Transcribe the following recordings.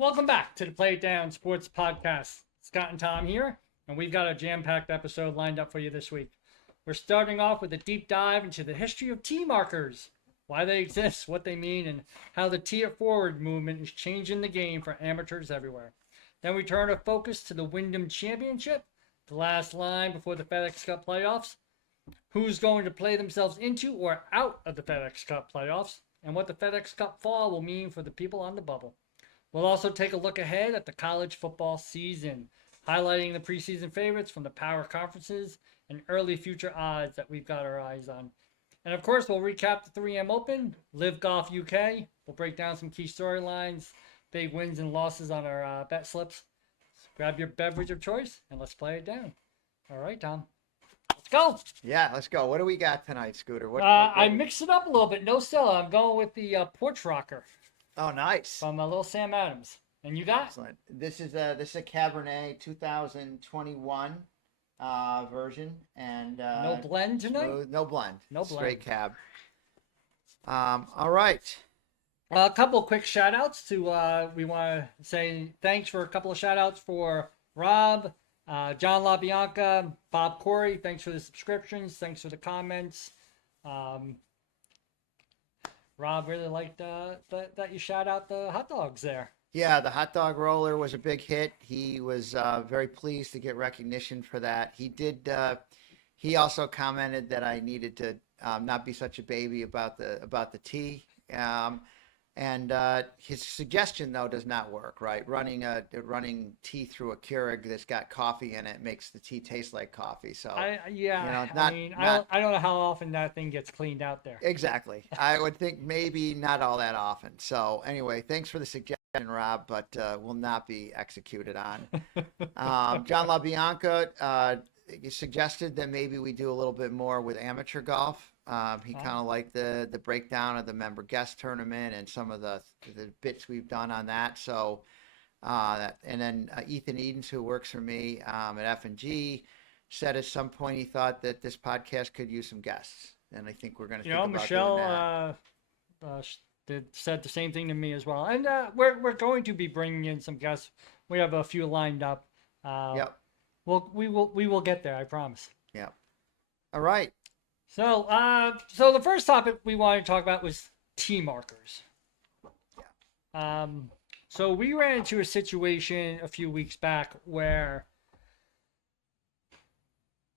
Welcome back to the Play It Down Sports Podcast. Scott and Tom here, and we've got a jam-packed episode lined up for you this week. We're starting off with a deep dive into the history of tee markers, why they exist, what they mean, and how the tee it forward movement is changing the game for amateurs everywhere. Then we turn our focus to the Wyndham Championship, the last line before the FedEx Cup playoffs, who's going to play themselves into or out of the FedEx Cup playoffs, and what the FedEx Cup fall will mean for the people on the bubble. We'll also take a look ahead at the college football season, highlighting the preseason favorites from the power conferences and early future odds that we've got our eyes on. And of course, we'll recap the 3M Open, Live Golf UK. We'll break down some key storylines, big wins and losses on our bet slips. So grab your beverage of choice and let's play it down. All right, Tom. Let's go. Yeah, let's go. What do we got tonight, Scooter? I mixed it up a little bit. No Stella. I'm going with the porch rocker. Oh, nice. From Little Sam Adams. And you got? Excellent. This is a Cabernet 2021 version, and no blend tonight. No blend. No blend. Straight cab. All right. A couple quick shout outs to we want to say thanks for a couple of shout outs for Rob, John LaBianca, Bob Corey. Thanks for the subscriptions. Thanks for the comments. Rob really liked that you shout out the hot dogs there. Yeah, the hot dog roller was a big hit. He was very pleased to get recognition for that. He did. He also commented that I needed to not be such a baby about the tea. And his suggestion though does not work. Right, running tea through a Keurig that's got coffee in it makes the tea taste like coffee. So I don't know how often that thing gets cleaned out there. Exactly. I would think maybe not all that often. So anyway, thanks for the suggestion, Rob, but will not be executed on. John LaBianca suggested that maybe we do a little bit more with amateur golf. He kind of liked the breakdown of the member guest tournament and some of the bits we've done on that. So, and then Ethan Edens, who works for me at F&G, said at some point he thought that this podcast could use some guests, and I think we're going to. You know, Michelle said the same thing to me as well, and we're going to be bringing in some guests. We have a few lined up. Yep. We will get there. I promise. Yep. All right. So, so the first topic we wanted to talk about was tee markers. Yeah. So we ran into a situation a few weeks back where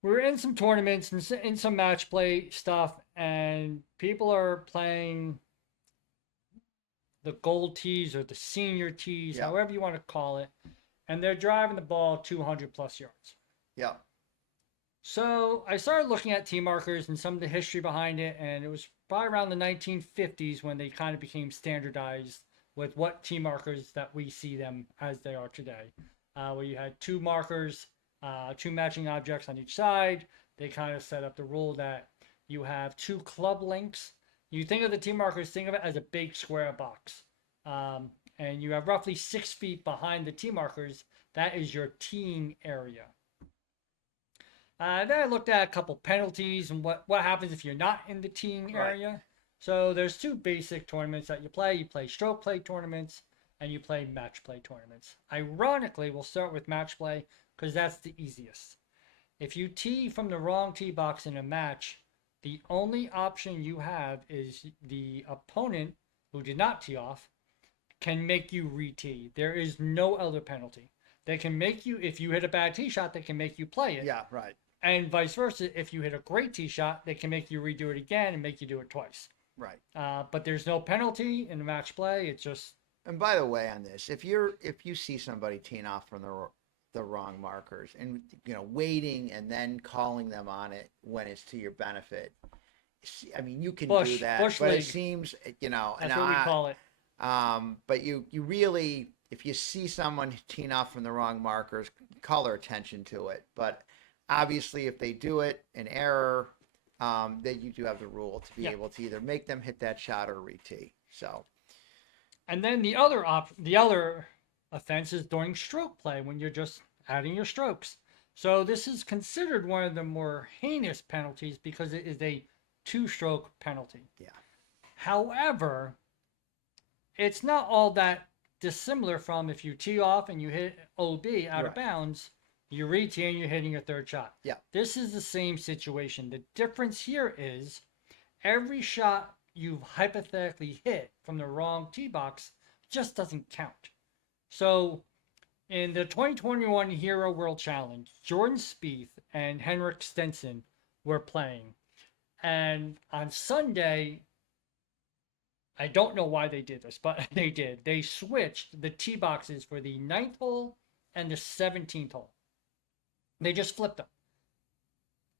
we were in some tournaments and in some match play stuff, and people are playing the gold tees or the senior tees, yeah, however you want to call it, and they're driving the ball 200 plus yards. Yeah. So I started looking at tee markers and some of the history behind it, and it was probably around the 1950s when they kind of became standardized with what tee markers that we see them as they are today. Where you had two markers, two matching objects on each side. They kind of set up the rule that you have two club links. You think of the tee markers, think of it as a big square box. And you have roughly 6 feet behind the tee markers. That is your teeing area. Then I looked at a couple penalties and what happens if you're not in the teeing area. Right. So there's two basic tournaments that you play. You play stroke play tournaments and you play match play tournaments. Ironically, we'll start with match play because that's the easiest. If you tee from the wrong tee box in a match, the only option you have is the opponent who did not tee off can make you re-tee. There is no other penalty. They can make you, if you hit a bad tee shot, they can make you play it. Yeah, right. And vice versa, if you hit a great tee shot, they can make you redo it again and make you do it twice. Right. But there's no penalty in match play. It's just. And by the way, on this, if you see somebody teeing off from the wrong markers and waiting and then calling them on it when it's to your benefit, I mean you can do that, but league. It seems that's what we call it. But you really, if you see someone teeing off from the wrong markers, call their attention to it. But obviously, if they do it in error, then you do have the rule to be able to either make them hit that shot or re-tee. So, and then the other offense is during stroke play when you're just adding your strokes. So this is considered one of the more heinous penalties because it is a 2-stroke penalty. Yeah. However, it's not all that dissimilar from if you tee off and you hit OB out of Right. bounds, you re-tee and you're hitting your third shot. Yeah. This is the same situation. The difference here is every shot you've hypothetically hit from the wrong tee box just doesn't count. So in the 2021 Hero World Challenge, Jordan Spieth and Henrik Stenson were playing. And on Sunday, I don't know why they did this, but they did. They switched the tee boxes for the 9th hole and the 17th hole. They just flipped them.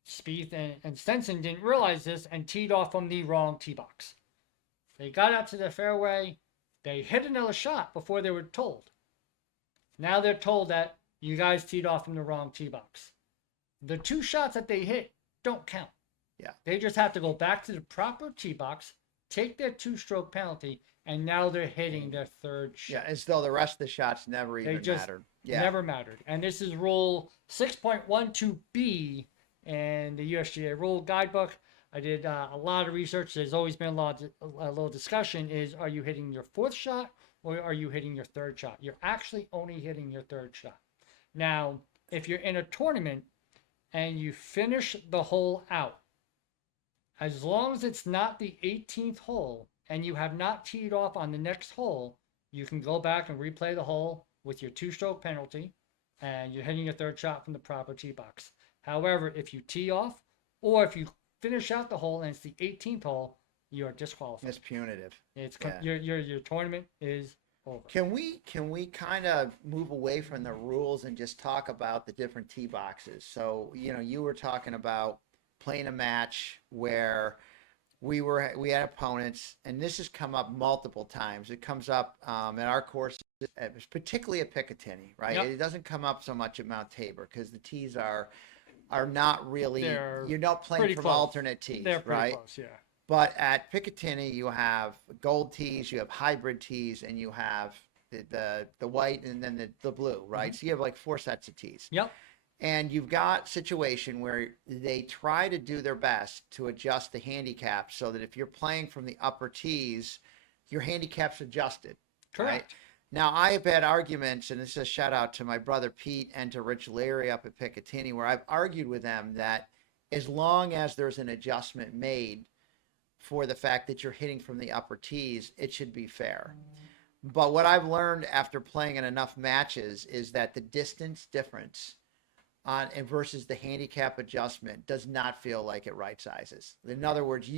Spieth and Stenson didn't realize this and teed off from the wrong tee box. They got out to the fairway. They hit another shot before they were told. Now they're told that you guys teed off from the wrong tee box. The two shots that they hit don't count. Yeah. They just have to go back to the proper tee box, take their 2-stroke penalty, and now they're hitting their third shot. Yeah, as though the rest of the shots never even mattered. Yeah. Never mattered. And this is rule 6.12b in the USGA rule guidebook. I did a lot of research. There's always been a little discussion is, are you hitting your fourth shot or are you hitting your third shot? You're actually only hitting your third shot. Now, if you're in a tournament and you finish the hole out, as long as it's not the 18th hole and you have not teed off on the next hole, you can go back and replay the hole with your 2-stroke penalty and you're hitting your third shot from the proper tee box. However, if you tee off or if you finish out the hole and it's the 18th hole, you are disqualified. It's punitive. It's your tournament is over. Can we kind of move away from the rules and just talk about the different tee boxes? So, you were talking about playing a match where we had opponents, and this has come up multiple times. It comes up at our courses, particularly at Picatinny, right? Yep. It doesn't come up so much at Mount Tabor because the tees are not really. You're not playing from alternate tees, They're pretty right? close, yeah. But at Picatinny, you have gold tees, you have hybrid tees, and you have the white and then the blue, right? Mm-hmm. So you have like 4 sets of tees. Yep. And you've got a situation where they try to do their best to adjust the handicap so that if you're playing from the upper tees, your handicap's adjusted. Correct. Right? Now, I have had arguments, and this is a shout out to my brother Pete and to Rich Leary up at Picatinny, where I've argued with them that as long as there's an adjustment made for the fact that you're hitting from the upper tees, it should be fair. But what I've learned after playing in enough matches is that the distance difference and versus the handicap adjustment does not feel like it right sizes. In other words,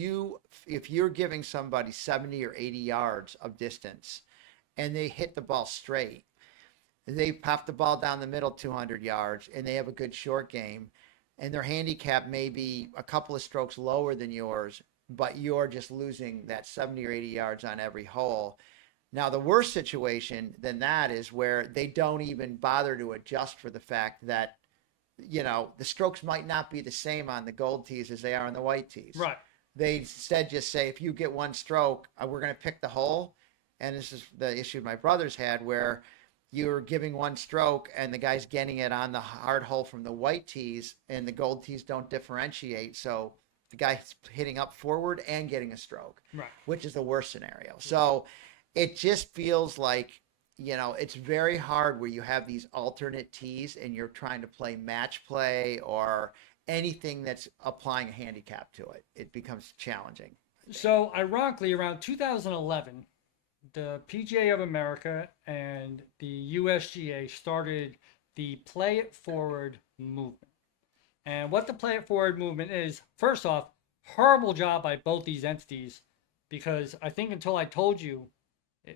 if you're giving somebody 70 or 80 yards of distance and they hit the ball straight, they pop the ball down the middle 200 yards and they have a good short game, and their handicap may be a couple of strokes lower than yours, but you're just losing that 70 or 80 yards on every hole. Now, the worst situation than that is where they don't even bother to adjust for the fact that, the strokes might not be the same on the gold tees as they are on the white tees. Right. They instead just say, if you get one stroke, we're going to pick the hole. And this is the issue my brothers had, where you're giving one stroke and the guy's getting it on the hard hole from the white tees, and the gold tees don't differentiate. So the guy's hitting up forward and getting a stroke, Right. which is the worst scenario. So it just feels like, it's very hard where you have these alternate tees and you're trying to play match play or anything that's applying a handicap to it. It becomes challenging. So ironically, around 2011, the PGA of America and the USGA started the Play It Forward movement. And what the Play It Forward movement is, first off, horrible job by both these entities, because I think until I told you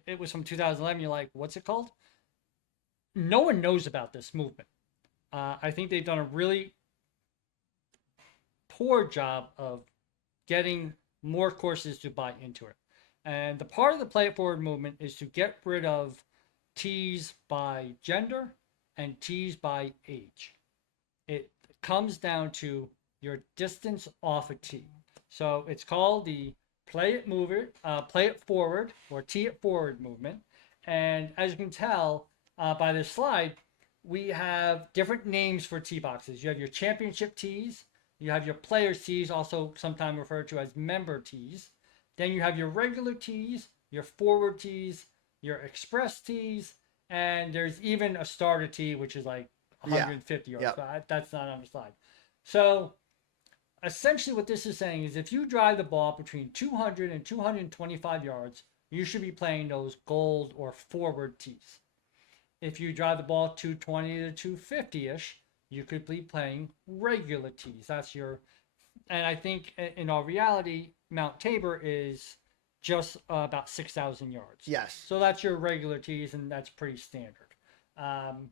it was from 2011, you're like, what's it called? No one knows about this movement. I think they've done a really poor job of getting more courses to buy into it. And the part of the Play It Forward movement is to get rid of tees by gender and tees by age. It comes down to your distance off a tee. So it's called the Play It Forward, or Tee It Forward movement. And as you can tell by this slide, we have different names for tee boxes. You have your championship tees, you have your players tees, also sometimes referred to as member tees. Then you have your regular tees, your forward tees, your express tees, and there's even a starter tee, which is like 150 yards. Yep. But that's not on the slide. So essentially what this is saying is if you drive the ball between 200 and 225 yards, you should be playing those gold or forward tees. If you drive the ball 220 to 250-ish, you could be playing regular tees. That's your, and I think in all reality, Mount Tabor is just about 6,000 yards. Yes. So that's your regular tees, and that's pretty standard. And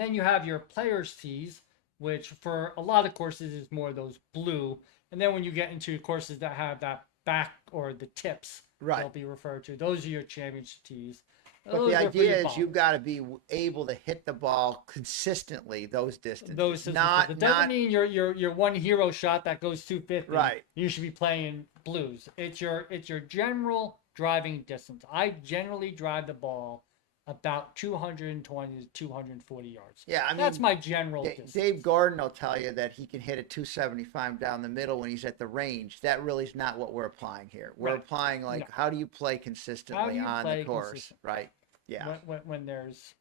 then you have your players tees, which for a lot of courses is more those blue. And then when you get into courses that have that back or the tips, Right. they'll be referred to. Those are your championship tees. But the idea is you've got to be able to hit the ball consistently those distances. It doesn't mean your one hero shot that goes 250. Right. You should be playing blues. It's your general driving distance. I generally drive the ball about 220 to 240 yards. Yeah, I mean, that's my general distance. Dave Gordon will tell you that he can hit a 275 down the middle when he's at the range. That really is not what we're applying here. We're applying how do you play consistently on the course, right? Yeah. When there's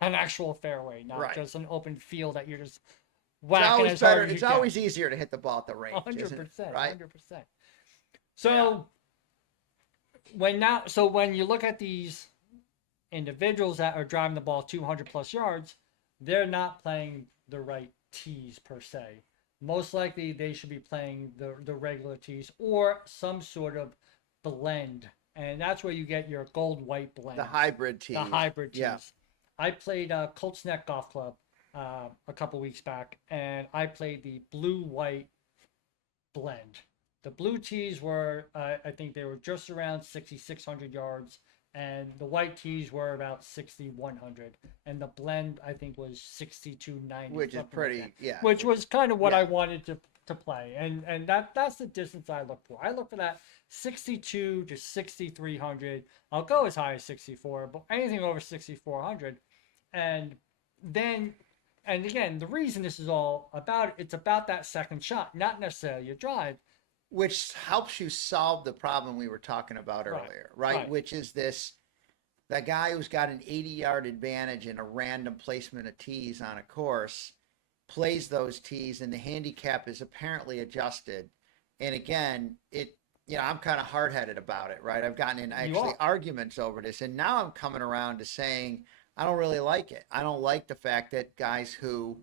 an actual fairway, not just an open field that you're just whacking. It's always as better. hard as It's you always easier to hit the ball at the range. 100%, right? 100%. So when you look at these individuals that are driving the ball 200 plus yards, they're not playing the right tees per se. Most likely they should be playing the regular tees or some sort of blend. And that's where you get your gold white blend. The hybrid tees. Yeah. I played Colts Neck Golf Club a couple weeks back, and I played the blue white blend. The blue tees were, I think they were just around 6,600 yards, and the white tees were about 6,100, and the blend I think was 6,290, which is pretty, which was kind of what I wanted to play, and that's the distance I look for. I look for that 62 to 6,300. I'll go as high as 64, but anything over 6,400, and again, the reason this is all about, it's about that second shot, not necessarily your drive. Which helps you solve the problem we were talking about earlier, right? Which is that guy who's got an 80-yard advantage in a random placement of tees on a course plays those tees, and the handicap is apparently adjusted. And again, I'm kind of hard-headed about it, right? I've gotten in arguments over this, and now I'm coming around to saying I don't really like it. I don't like the fact that guys who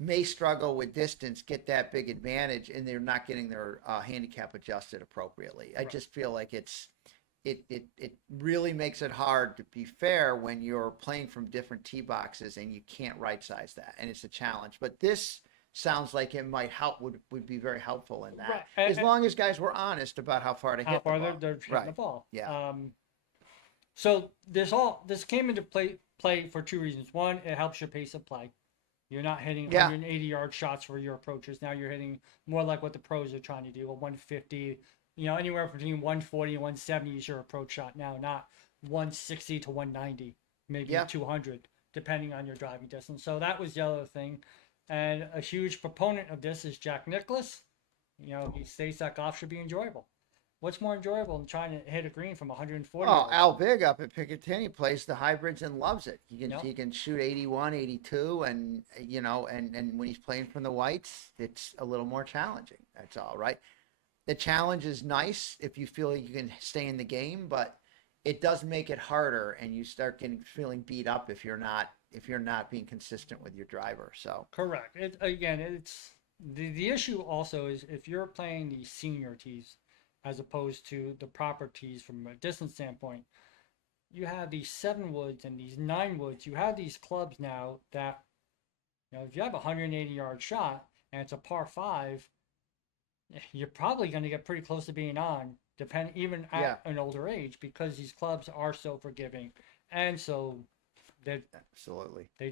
may struggle with distance get that big advantage and they're not getting their handicap adjusted appropriately. I just feel like it really makes it hard to be fair when you're playing from different tee boxes and you can't right size that, and it's a challenge. But this sounds like it might help, would be very helpful in that, as long as guys were honest about how far to hit the ball. They're hitting the ball. Yeah. So this came into play for two reasons. One, it helps your pace of play. You're not hitting 180-yard shots for your approaches. Now you're hitting more like what the pros are trying to do, a 150, anywhere between 140 and 170 is your approach shot now, not 160 to 190, maybe 200, depending on your driving distance. So that was the other thing. And a huge proponent of this is Jack Nicklaus. He states that golf should be enjoyable. What's more enjoyable than trying to hit a green from 140? Oh, Al Big up at Picatinny plays the hybrids and loves it. He can shoot 81, 82, and when he's playing from the whites, it's a little more challenging. That's all right. The challenge is nice if you feel like you can stay in the game, but it does make it harder, and you start feeling beat up if you're not being consistent with your driver. So correct. It's the issue also is if you're playing the senior tees as opposed to the proper tees from a distance standpoint, you have these 7 woods and these 9 woods. You have these clubs now that, if you have a 180-yard shot and it's a par 5, you're probably going to get pretty close to being on, even at an older age, because these clubs are so forgiving, and so they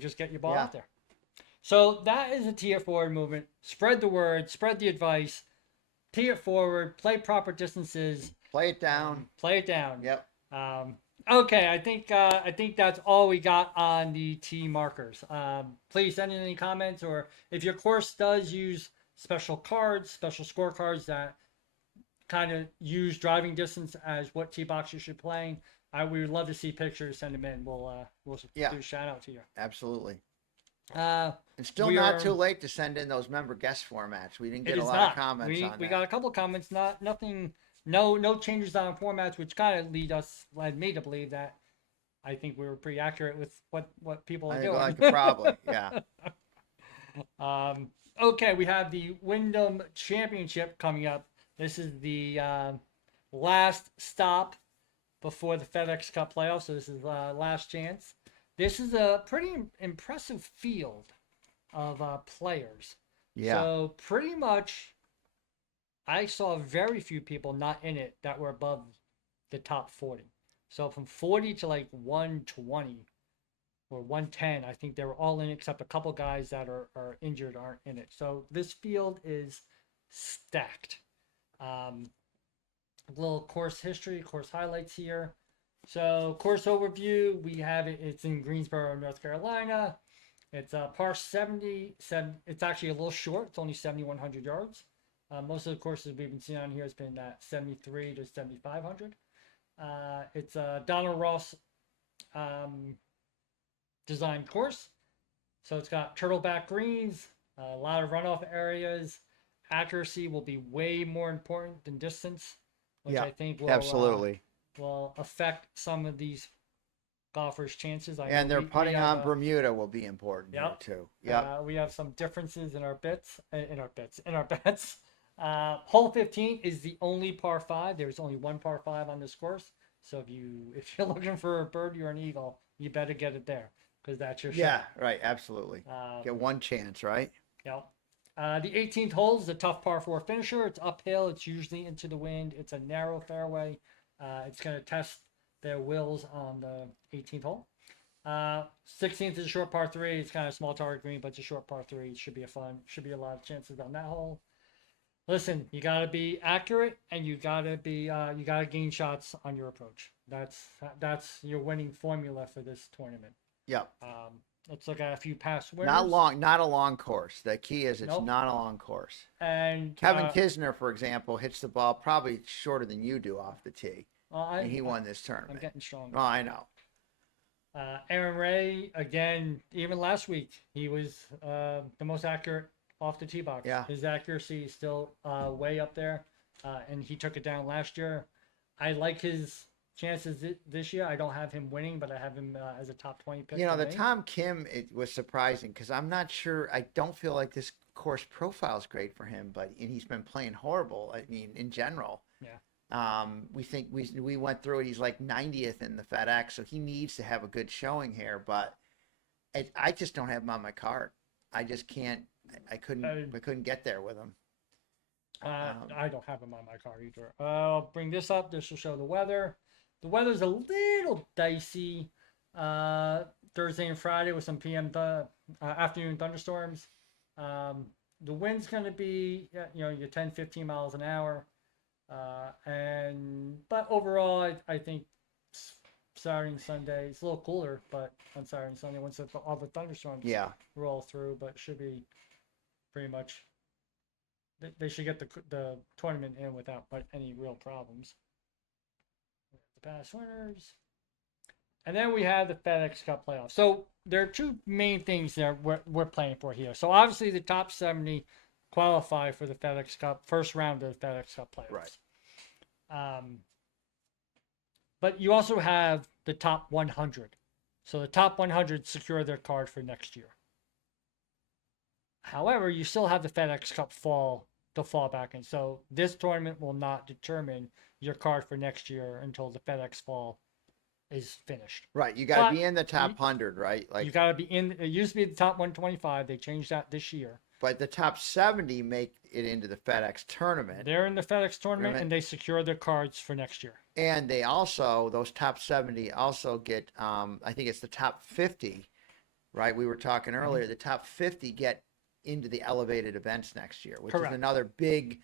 just get your ball out there. So that is a tee it forward movement. Spread the word, spread the advice. Tee it forward, play proper distances. Play it down. Yep. Okay, I think that's all we got on the tee markers. Please send in any comments, or if your course does use special scorecards that kind of use driving distance as what tee box you should play, we would love to see pictures. Send them in. We'll Yeah. do a shout out to you. Absolutely. Uh, And still we not are- too late to send in those member guest formats. We didn't It get a is lot not. of comments on We that. got a couple comments. Nothing. No changes on formats, which kind of led me to believe that I think we were pretty accurate with what people I are think doing. I could probably, yeah. Okay, we have the Wyndham Championship coming up. This is the last stop before the FedEx Cup playoffs, so this is last chance. This is a pretty impressive field of players. Yeah. So pretty much, I saw very few people not in it that were above the top 40. So from 40 to like 120 or 110, I think they were all in it, except a couple guys that are injured aren't in it. So this field is stacked. Little course history, course highlights here. So course overview, we have it. It's in Greensboro, North Carolina. It's par 70. It's actually a little short. It's only 7,100 yards. Most of the courses we've been seeing on here has been at 73 to 7,500. It's a Donald Ross designed course. So it's got turtleback greens, a lot of runoff areas. Accuracy will be way more important than distance, which Yeah, I think will absolutely. Will affect some of these golfers' chances. And their putting on Bermuda will be important here too. Yep. We have some differences in our bets. Hole 15 is the only par 5. There's only one par 5 on this course. So if you're looking for a birdie or an eagle, you better get it there because that's your shot. Yeah, right. Absolutely. Get one chance, right? Yep. The 18th hole is a tough par 4 finisher. It's uphill. It's usually into the wind. It's a narrow fairway. It's going to test their wills on the 18th hole. 16th is a short par 3. It's kind of a small target green, but it's a short par 3. It should be a lot of chances on that hole. Listen, you got to be accurate, and you got to gain shots on your approach. That's your winning formula for this tournament. Yep. Let's look at a few past winners. Not a long course. The key is it's not a long course. And Kevin Kisner, for example, hits the ball probably shorter than you do off the tee. And he won this tournament. I'm getting stronger. Oh, I know. Aaron Ray, again, even last week, he was the most accurate off the tee box. Yeah. His accuracy is still way up there, and he took it down last year. I like his chances this year. I don't have him winning, but I have him as a top 20 pick. The Tom Kim, it was surprising because I'm not sure. I don't feel like this course profile is great for him, and he's been playing horrible. I mean, in general. Yeah. We think we went through it. He's like 90th in the FedEx, so he needs to have a good showing here. But I just don't have him on my card. I just can't. I couldn't get there with him. I don't have him on my card either. I'll bring this up. This will show the weather. The weather's a little dicey. Thursday and Friday with some afternoon thunderstorms. The wind's going to be your 10, 15 miles an hour. But overall, I think Saturday and Sunday it's a little cooler, but on Saturday and Sunday once all the thunderstorms roll through, but should be pretty much they should get the tournament in without any real problems. The past winners, and then we have the FedEx Cup playoffs. So there are two main things that we're playing for here. So obviously the top 70 qualify for the FedEx Cup first round of the FedEx Cup playoffs. Right. But you also have the top 100. So the top 100 secure their card for next year. However, you still have the FedEx Cup to fall back in. So this tournament will not determine your card for next year until the FedEx Fall is finished. Right. You got to be in the top 100, right? Like you got to be in. It used to be the top 125. They changed that this year. But the top 70 make it into the FedEx tournament. They're in the FedEx tournament, and they secure their cards for next year. And they also, those top 70 also get, I think it's the top 50, right? We were talking earlier. The top 50 get into the elevated events next year, which is another big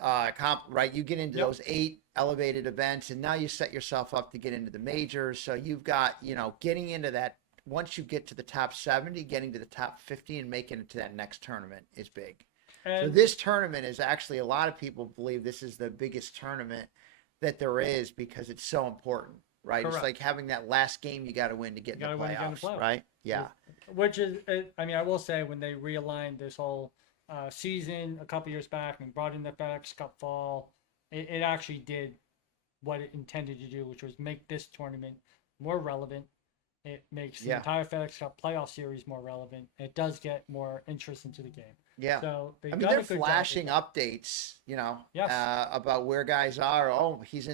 right? You get into those 8 elevated events, and now you set yourself up to get into the majors. So you've got, getting into that. Once you get to the top 70, getting to the top 50 and making it to that next tournament is big. So this tournament is actually, a lot of people believe this is the biggest tournament that there is because it's so important. right? It's Correct. like having that last game you got to win to get in the gotta win to get in the playoffs, playoffs. right? Yeah. Which is, I mean, I will say when they realigned this whole season a couple years back and brought in the FedEx Cup fall, it actually did what it intended to do, which was make this tournament more relevant. It makes the Yeah. entire FedEx Cup playoff series more relevant. It does get more interest into the game. Yeah. So they I mean, done they're a good job with flashing that. updates, Yes. about where guys are. Oh, he's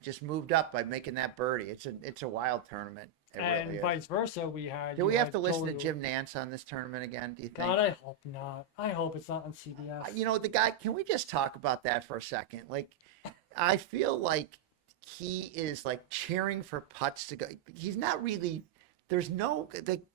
just moved up by making that birdie. It's a wild tournament. It And really is. vice versa, we had. Do you we have had to listen to Joel- Jim Nance on this tournament again? Do you think? God, I hope not. I hope it's not on CBS. The guy. Can we just talk about that for a second? Like, I feel like he is like cheering for putts to go. He's not really. There's no.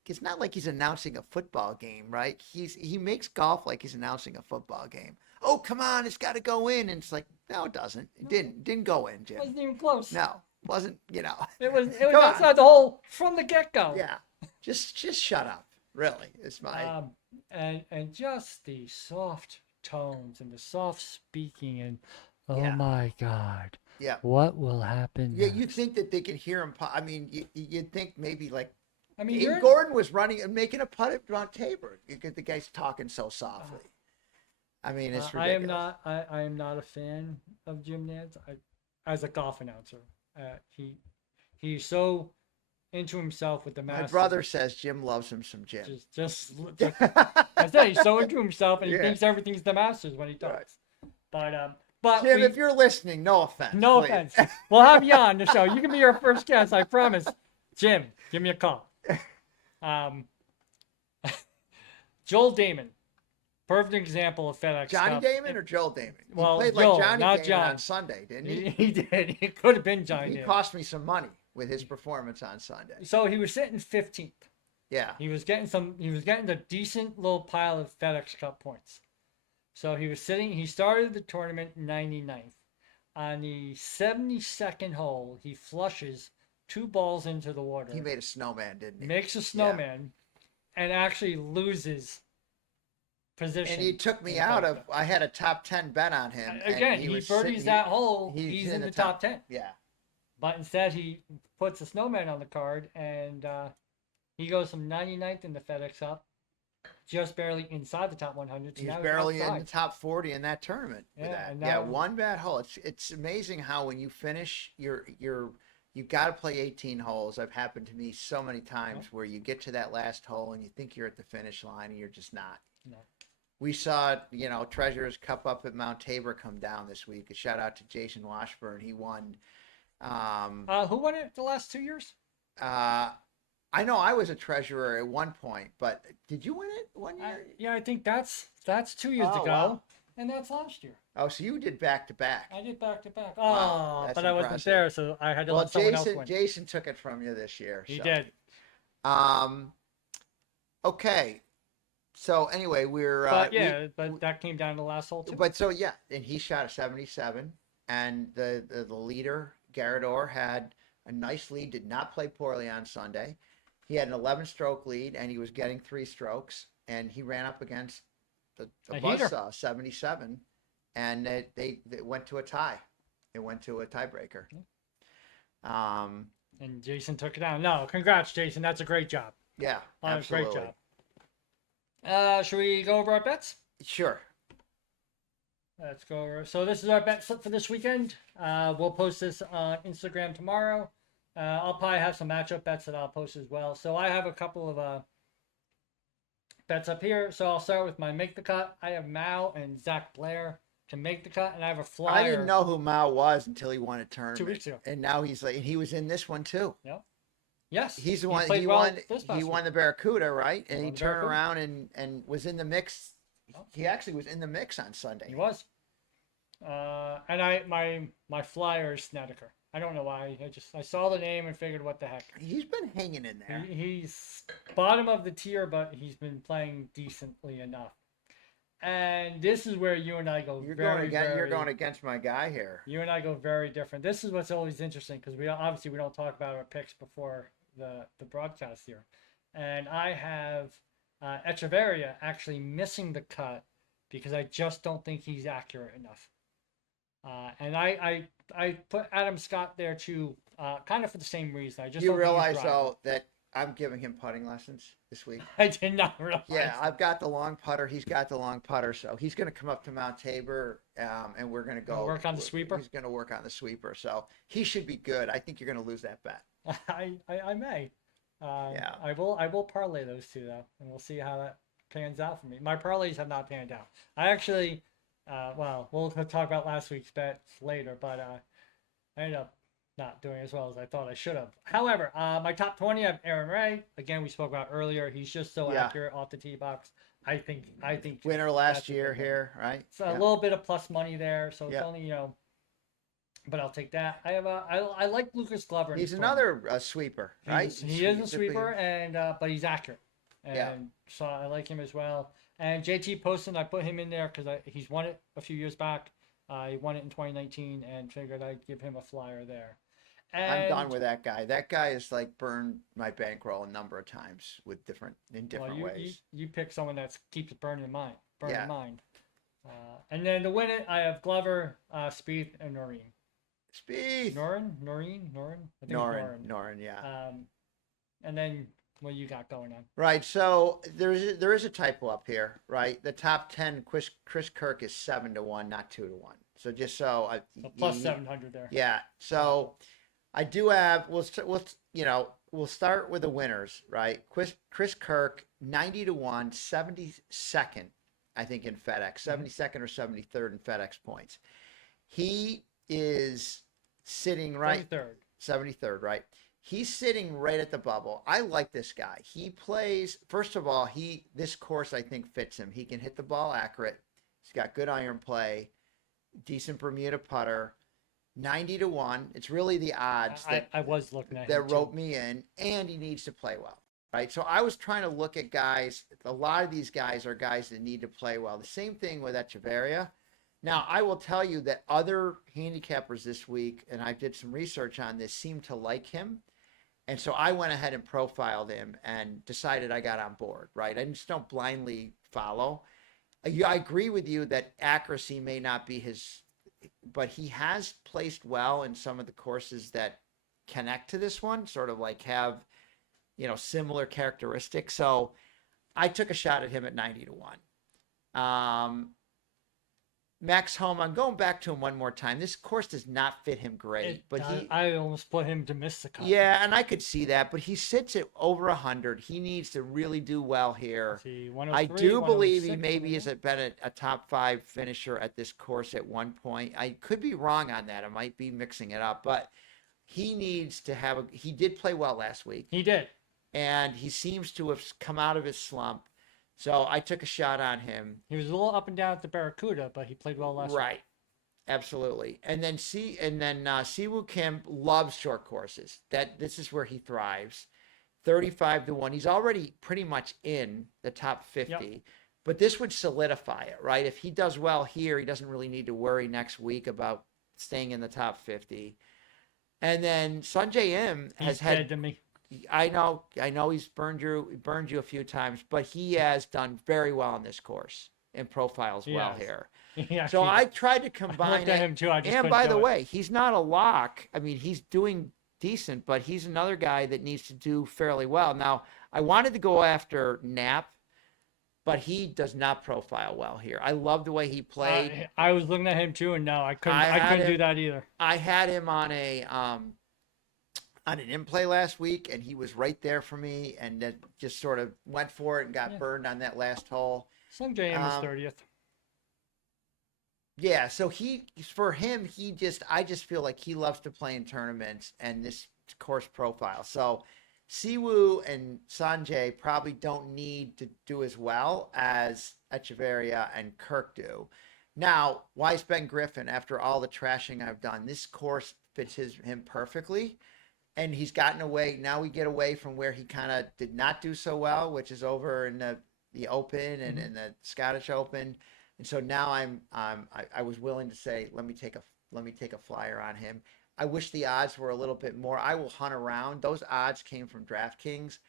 It's not like he's announcing a football game, right? He makes golf like he's announcing a football game. Oh, come on, it's got to go in, and it's like, no, it doesn't. It didn't go in, Jim. Wasn't even close. No, wasn't. It was Come outside on. the hole from the get go. Yeah, just shut up. Really, it's my. And just the soft tones and the soft speaking and oh Yeah. my God, Yeah. what will happen? Yeah, next? you'd think that they could hear him. I mean, you'd think maybe like I mean, Dave Gordon was running and making a putt at Mount Tabor. You get the guy's talking so softly. I mean, it's ridiculous. I am not a fan of Jim Nance. As a golf announcer, he's so into himself with the My Masters. brother says Jim loves him some Jim. Just I said he's so into himself and he Yeah. thinks everything's the Masters when he talks. Right. But Jim, if you're listening, no offense. no please. offense, we'll have you on the show. You can be our first guest, I promise. Jim, give me a call. Joel Damon, perfect example of FedEx Johnny Cup. Damon or Joel Damon? He Well, played Joel, like Johnny not Damon John. on Sunday, didn't he? He did. It could have been Johnny He Damon. cost me some money with his performance on Sunday. So he was sitting 15th. Yeah. He was getting a decent little pile of FedEx Cup points. So he started the tournament 99th. On the 72nd hole, he flushes 2 balls into the water. He made a snowman, didn't he? Makes a snowman and actually loses position. And he took me in out FedEx of. Cup. I had a top 10 bet on him. Again, and he was birdies sitting- that hole. he's He's in in the the top 10. Yeah. But instead, he puts a snowman on the card, and he goes from 99th in the FedEx Cup, just barely inside the top 100. So He's now barely top in 5. the top 40 in that tournament. with Yeah, that. and Yeah, now- one bad hole. It's amazing how when you finish you got to play 18 holes. I've happened to me so many times where you get to that last hole and you think you're at the finish line and you're just not. No. We saw, Treasurer's Cup up at Mount Tabor come down this week. A shout out to Jason Washburn. He won. Who won it the last 2 years? I know I was a treasurer at one point, but did you win it one year? Yeah, I think that's 2 years Oh, ago, wow. and that's last year. Oh, so you did back to back. I did back to back. Wow, Oh, that's but I wasn't impressive. there, so I had to Well, let someone else Jason, win. Jason took it from you this year. He so. did. Okay. So anyway, we're. But that came down to the last hole too. And he shot a 77, and the leader Garrett Orr had a nice lead. Did not play poorly on Sunday. He had an 11-stroke lead, and he was getting 3 strokes, and he ran up against a heater. buzzsaw 77, and they went to a tie. It went to a tiebreaker. And Jason took it down. No, congrats, Jason. That's a great job. Yeah, Great absolutely. job. Should we go over our bets? Sure. Let's go over. So this is our bet slip for this weekend. We'll post this on Instagram tomorrow. I'll probably have some matchup bets that I'll post as well. So I have a couple of bets up here. So I'll start with my make the cut. I have Mao and Zach Blair to make the cut, and I have a flyer. I didn't know who Mao was until he won a tournament 2 weeks ago. and now he was in this one too. Yep. Yes. He's the one. played He well won. this past He week. won the Barracuda, right? And he won the turned Barracuda. around and was in the mix. Oh. He actually was in the mix on Sunday. He was. And my flyer is Snedeker. I don't know why. I saw the name and figured, what the heck. He's been hanging in there. He's bottom of the tier, but he's been playing decently enough. And this is where you and I go You're very, You're going against my guy here. You and I go very different. This is what's always interesting because we don't talk about our picks before the broadcast here. And I have Echeverria actually missing the cut because I just don't think he's accurate enough. And I put Adam Scott there too, kind of for the same reason. I just You don't think he's realize driving. though that I'm giving him putting lessons this week. I did not realize. Yeah, I've got the long putter. He's got the long putter, so he's going to come up to Mount Tabor, and we're going to And go work on the sweeper. He's going to work on the sweeper, so he should be good. I think you're going to lose that bet. I may. Yeah. I will parlay those two though, and we'll see how that pans out for me. My parlays have not panned out. I actually, well, we'll talk about last week's bets later, but I ended up not doing as well as I thought I should have. However, my top 20, I have Aaron Ray. Again, we spoke about earlier. He's just so Yeah. accurate off the tee box. I think Winner last year here, right? So Yeah. a little bit of plus money there. So it's Yeah. only, but I'll take that. I like Lucas Glover. in He's this another sweeper, right? he is a sweeper, and but he's accurate, and Yeah. so I like him as well. And JT Poston, I put him in there because he's won it a few years back. He won it in 2019, and figured I'd give him a flyer there. And I'm done with that guy. That guy has like burned my bankroll a number of times with different well, ways. you pick someone that keeps burning in mind. Yeah. And then to win it, I have Glover, Spieth, and Noreen. Spieth. Noreen. I think it's Norin, yeah. And then what you got going on? Right. So there is a typo up here, right? The top 10, Chris Kirk is 7-1, not 2-1. So just so So plus 700 there. Yeah. So I do have. We'll start with the winners, right? Chris Kirk 90-1, 72nd, I think in FedEx, 72nd or 73rd in FedEx points. He is sitting right 73rd, right? He's sitting right at the bubble. I like this guy. He plays, first of all, this course I think fits him. He can hit the ball accurate. He's got good iron play, decent Bermuda putter, 90-1. It's really the odds I was looking at that him roped too. me in, and he needs to play well. Right. So I was trying to look at guys. A lot of these guys are guys that need to play well. The same thing with Echeverria. Now, I will tell you that other handicappers this week, and I did some research on this, seem to like him. And so I went ahead and profiled him and decided I got on board, right? I just don't blindly follow. I agree with you that accuracy may not be his, but he has placed well in some of the courses that connect to this one, sort of like have, similar characteristics. So I took a shot at him at 90-1. Max Homa, I'm going back to him one more time. This course does not fit him great, I almost put him to miss the cut. Yeah, and I could see that, but he sits at over 100. He needs to really do well here. See, I do believe he 106, maybe has been a top 5 finisher at this course at one point. I could be wrong on that. I might be mixing it up, but he needs to have he did play well last week. He did. And he seems to have come out of his slump. So I took a shot on him. He was a little up and down at the Barracuda, but he played well last week. Right. Absolutely. And then Siwoo Kim loves short courses. This is where he thrives. 35-1. He's already pretty much in the top 50. Yep. But this would solidify it, right? If he does well here, he doesn't really need to worry next week about staying in the top 50. And then Sanjay M has had dead to me. I know he's burned you a few times, but he has done very well on this course and profiles well here. So I tried to combine I looked at him too. and by the way, he's not a lock. I mean, he's doing decent, but he's another guy that needs to do fairly well. Now, I wanted to go after Knapp, but he does not profile well here. I love the way he played. I was looking at him too, and no, I couldn't do that either. I had him on an in-play last week, and he was right there for me, and then just sort of went for it and got burned on that last hole. Sanjay M is 30th. Yeah, so I just feel like he loves to play in tournaments and this course profile. So Siwoo and Sanjay probably don't need to do as well as Echeverria and Kirk do. Now, why is Ben Griffin, after all the trashing I've done, this course fits him perfectly. And he's gotten away. Now we get away from where he kind of did not do so well, which is over in the Open and in the Scottish Open. And so now I was willing to say, let me take a flyer on him. I wish the odds were a little bit more. I will hunt around. Those odds came from DraftKings.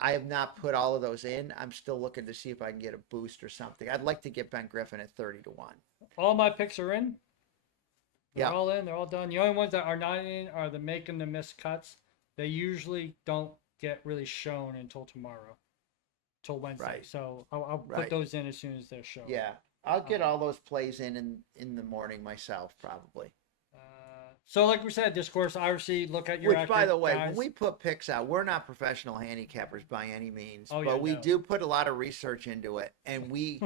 I have not put all of those in. I'm still looking to see if I can get a boost or something. I'd like to get Ben Griffin at 30-1. All my picks are in. They're Yeah. all in. They're all done. The only ones that are not in are the making the missed cuts. They usually don't get really shown until tomorrow, till Wednesday. Right. So I'll put Right. those in as soon as they're shown. Yeah. I'll get all those plays in the morning myself, probably. So like we said, this course, obviously look at your Which, by accurate the way, guys. when we put picks out, we're not professional handicappers by any means, Oh, but yeah, we no. do put a lot of research into it, and we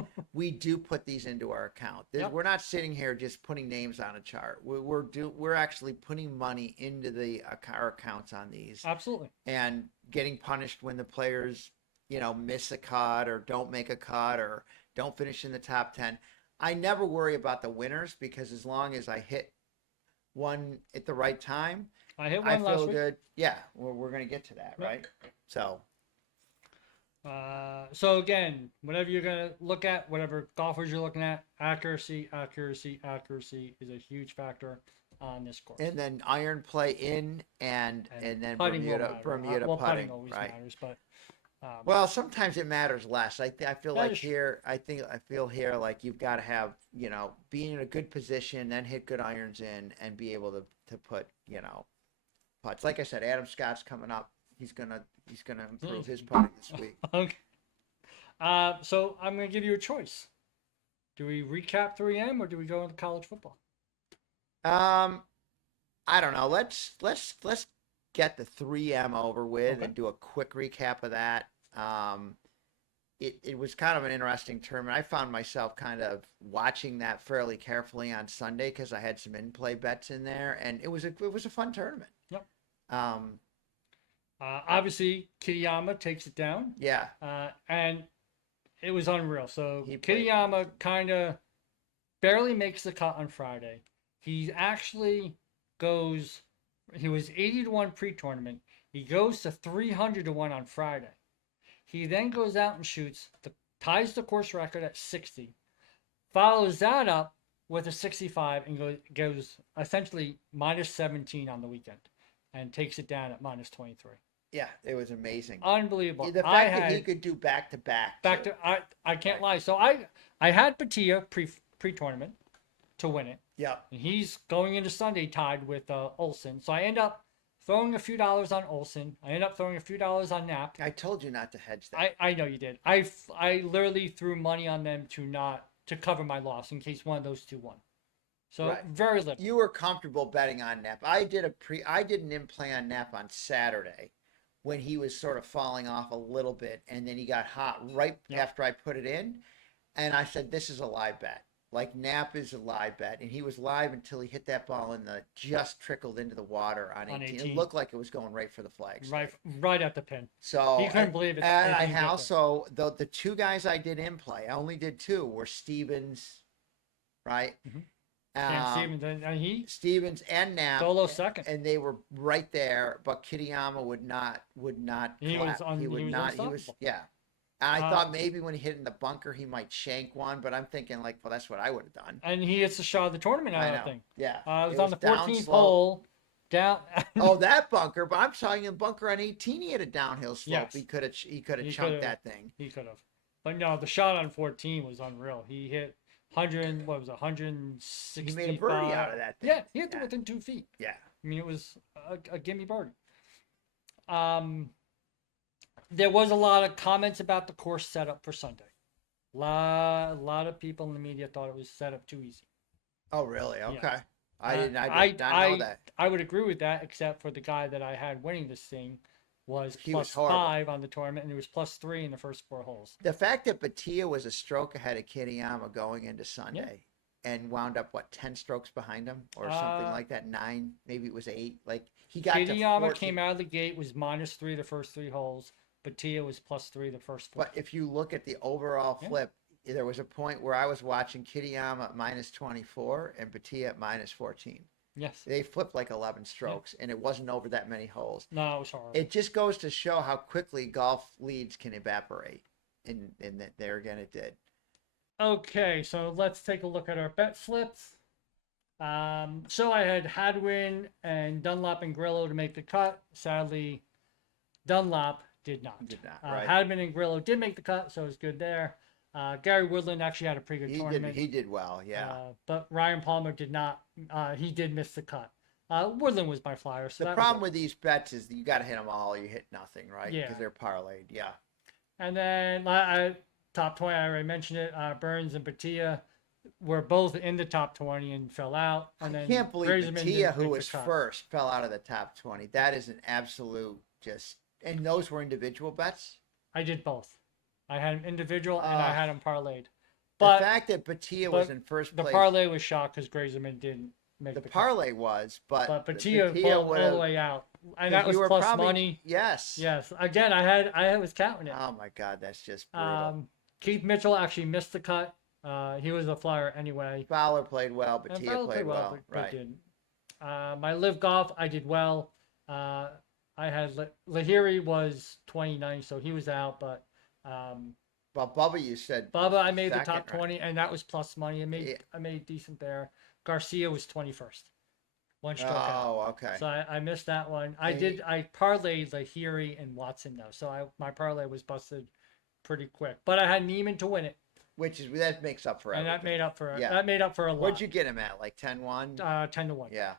do put these into our account. Yep. We're not sitting here just putting names on a chart. We're actually putting money into our accounts on these, Absolutely. and getting punished when the players, miss a cut or don't make a cut or don't finish in the top 10. I never worry about the winners because as long as I hit one at the right time, I hit I one last feel week. good. Yeah, we're going to get to that, Yep. right? So, So again, whatever you're gonna look at, whatever golfers you're looking at, accuracy is a huge factor on this course. and then iron play in and then putting will Bermuda matter. Well, putting, putting always right? matters, but Well, sometimes it matters less. I feel That like is- here, I feel here like you've got to have, be in a good position, then hit good irons in, and be able to put, putts. Like I said, Adam Scott's coming up. He's gonna improve his putting this week. okay. So I'm gonna give you a choice. Do we recap 3M or do we go into college football? I don't know. Let's get the 3M over with Okay. and do a quick recap of that. It was kind of an interesting tournament. I found myself kind of watching that fairly carefully on Sunday because I had some in-play bets in there, and it was a fun tournament. Yep. Um, Obviously, Kitayama takes it down, yeah, and it was unreal. So He played- Kitayama kind of barely makes the cut on Friday. He actually goes. He was 80-1 pre-tournament. He goes to 300-1 on Friday. He then goes out and shoots, ties the course record at 60, follows that up with a 65, and goes essentially minus 17 on the weekend, and takes it down at minus 23. yeah, it was amazing. Unbelievable. The fact that he could do back to back. I can't lie. So I had Patia pre-tournament to win it. Yeah. And he's going into Sunday tied with Olsen. So I end up throwing a few dollars on Olsen. I end up throwing a few dollars on Knapp. I told you not to hedge that. I know you did. I literally threw money on them to cover my loss in case one of those two won. So Right. very little. You were comfortable betting on Knapp. I did an in-play on Knapp on Saturday when he was sort of falling off a little bit, and then he got hot right Yep. after I put it in, and I said, this is a live bet. Like, Knapp is a live bet, and he was live until he hit that ball and just trickled into the water on 18. 18. It looked like it was going right for the flags. Right at the pin. So He couldn't believe it. And Anything I different. also the two guys I did in play, I only did two, were Stevens, right? Mhm. Cam Stevens, and he Stevens and Knapp, solo second. and they were right there. But Kitayama would not. He clap. was He would not. He was unstoppable. yeah. And I Uh, thought maybe when he hit in the bunker, he might shank one, but I'm thinking like, well, that's what I would have done. And he hits the shot of the tournament out I of know. that thing. Yeah. It was It on the was down 14th slope. hole. Down. Oh, that bunker! But I'm talking a bunker on 18. He had a downhill slope. Yes. He could have He chunked could've- that thing. He could have. But no, the shot on 14 was unreal. He hit 100, what was it, 160. He made a birdie out of that thing. Yeah, he hit it Yeah. within 2 feet. Yeah. I mean, it was a gimme birdie. There was a lot of comments about the course setup for Sunday. A lot of people in the media thought it was set up too easy. Oh, really? Okay. I Uh, did not know that. I would agree with that, except for the guy that I had winning this thing was He was plus horrible. 5 on the tournament, and it was plus 3 in the first 4 holes. The fact that Batia was a stroke ahead of Kitayama going into Sunday and wound up, 10 strokes behind him or something like that? 9, maybe it was 8. Like, he got to Kitayama 14. came out of the gate, was minus 3 the first 3 holes. Batia was plus 3 the first 4. But if you look at the overall Yeah. flip, there was a point where I was watching Kitayama at minus 24 and Batia at minus 14. Yes. They flipped like 11 strokes, and it wasn't over that many holes. No, it was horrible. It just goes to show how quickly golf leads can evaporate. And there again, it did. Okay, so let's take a look at our bet slips. So I had Hadwin and Dunlop and Grillo to make the cut. Sadly, Dunlop did not. Did not, right. Hadwin and Grillo did make the cut, so it was good there. Gary Woodland actually had a pretty good He tournament. did well, yeah. But Ryan Palmer did not. He did miss the cut. Woodland was my flyer. So The that problem was with these bets is that you got to hit them all or you hit nothing, right? Yeah. Because they're parlayed, yeah. And then top 20, I already mentioned it. Burns and Batia were both in the top 20 and fell out. And I then can't believe Grazeman Batia, didn't who make the was cut. first, fell out of the top 20. That is an absolute just. And those were individual bets? I did both. I had him individual and I had him parlayed. The But fact that Batia was in first the place. parlay was shot because Grazeman didn't make the parlay was, but Batia pulled all the way out. And that was plus money. Yes. Yes. Again, I was counting it. Oh my God, that's just brutal. Keith Mitchell actually missed the cut. He was a flyer anyway. Fowler played well, Batia played well. But didn't. My live golf, I did well. I had Lahiri was 29, so he was out. But well, Bubba, you said Bubba, I made second, the top 20, right? and that was plus money. I made decent there. Garcia was 21st. One stroke out. Oh, okay. So I missed that one. I parlayed Lahiri and Watson though, so my parlay was busted pretty quick. But I had Neiman to win it. That makes up for everything. And that made up for a lot. What'd you get him at? Like 10-1? 10-1. Yeah.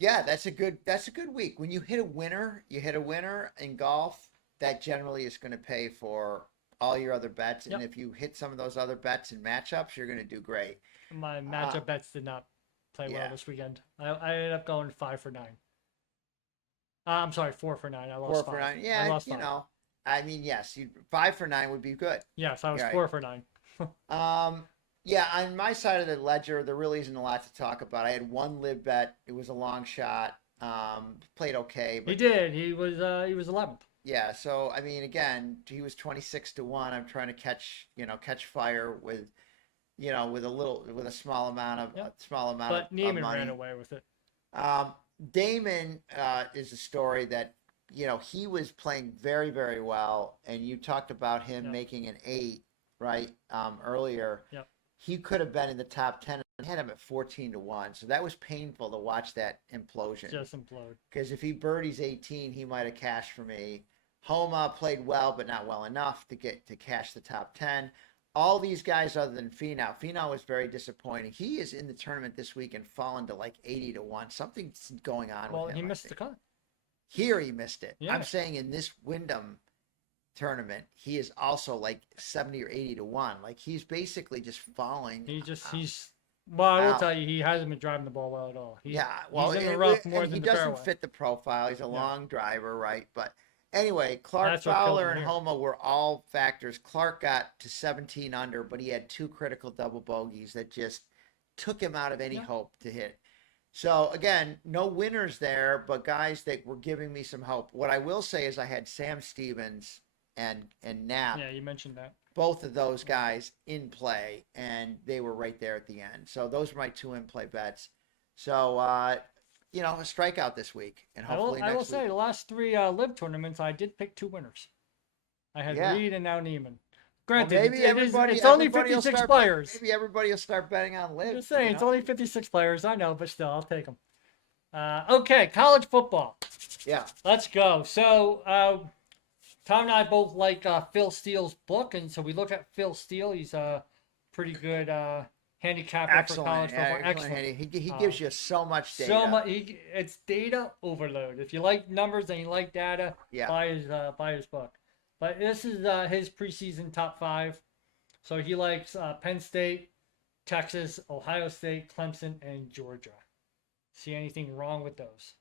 Yeah, that's a good week. When you hit a winner in golf, that generally is going to pay for all your other bets. And if you hit some of those other bets and matchups, you're going to do great. My matchup bets did not play well this weekend. I ended up going 5 for 9. I'm sorry, 4 for 9. I lost 4 for 9. 5. Yeah, I lost 5. You know. I mean, yes, 5 for 9 would be good. Yes, I was 4 for 9. Yeah, on my side of the ledger, there really isn't a lot to talk about. I had one live bet. It was a long shot. Played okay. But, he did. He was 11th. Yeah. So I mean, again, he was 26-1. I'm trying to catch fire with, with a small amount of But Neiman money. ran away with it. Damon is a story that he was playing very, very well, and you talked about him making an 8 right earlier. Yep. He could have been in the top 10 and had him at 14-1. So that was painful to watch that implosion. Just implode. Because if he birdies 18, he might have cashed for me. Homa played well, but not well enough to cash the top 10. All these guys other than Finau. Finau was very disappointing. He is in the tournament this week and fallen to like 80-1. Something's going on with him. Well, he missed the cut. Here he missed it. Yeah. I'm saying in this Wyndham tournament, he is also like 70 or 80-1. Like he's basically just falling. Well, I will tell you, he hasn't been driving the ball well at all. He's in the rough more than he the doesn't fairway. fit the profile. He's a long driver, right? But anyway, Clark, Fowler, and Homa were all factors. Clark got to 17 under, but he had 2 critical double bogeys that just took him out of any hope to hit. So again, no winners there, but guys that were giving me some hope. What I will say is I had Sam Stevens and Knapp. Yeah, you mentioned that. Both of those guys in play, and they were right there at the end. So those were my 2 in-play bets. So, a strikeout this week, and hopefully I will say the last 3 live tournaments, I did pick 2 winners. I had Reed and now Neiman. Granted, it's only 56 players. Maybe everybody will start betting on live. I'm just saying, it's only 56 players. I know, but still, I'll take them. Okay, college football. Yeah. Let's go. So, Tom and I both like Phil Steele's book, and so we look at Phil Steele. He's a pretty good handicapper for college football. Excellent. He gives you so much data. It's data overload. If you like numbers and you like data, buy his book. But this is his preseason top 5. So he likes Penn State, Texas, Ohio State, Clemson, and Georgia. See anything wrong with those?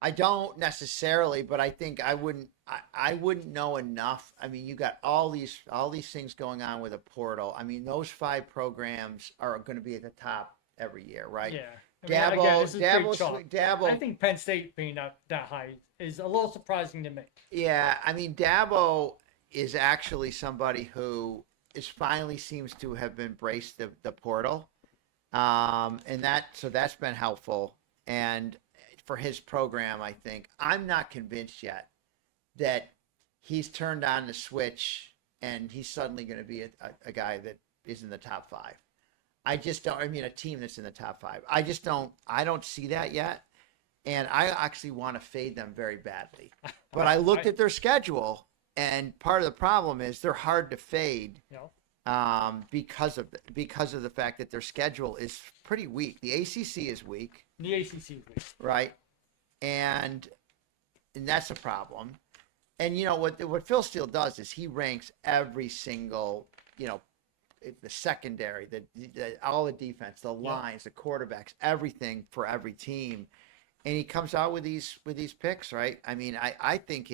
I don't necessarily, but I think I wouldn't know enough. I mean, you got all these things going on with a portal. I mean, those 5 programs are going to be at the top every year, right? Yeah. Dabo. I think Penn State being that high is a little surprising to me. Yeah, I mean, Dabo is actually somebody who finally seems to have embraced the portal, and that's been helpful. And for his program, I think. I'm not convinced yet that he's turned on the switch and he's suddenly going to be a guy that is in the top 5. I just don't. I mean, a team that's in the top 5. I don't see that yet, and I actually want to fade them very badly. But I looked at their schedule, And part of the problem is they're hard to fade Yeah. because of the fact that their schedule is pretty weak. The ACC is weak, The ACC is weak. right? And that's a problem. And you know what Phil Steele does is he ranks every single, the secondary, all the defense, the lines, the quarterbacks, everything for every team, and he comes out with these picks, right? I mean, I think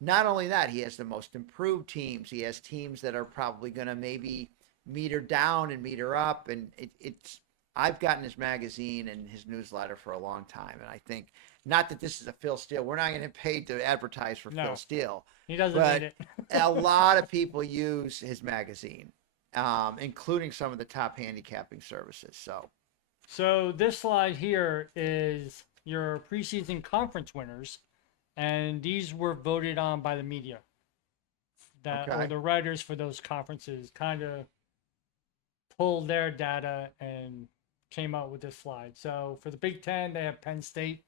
not only that, he has the most improved teams. He has teams that are probably going to maybe meter down and meter up, and it's. I've gotten his magazine and his newsletter for a long time, and I think not that this is a Phil Steele. We're not getting paid to advertise for Phil Steele. He doesn't but need it. a lot of people use his magazine, including some of the top handicapping services. So this slide here is your preseason conference winners, and these were voted on by the media. Or the writers for those conferences kind of pulled their data and came out with this slide. So for the Big Ten, they have Penn State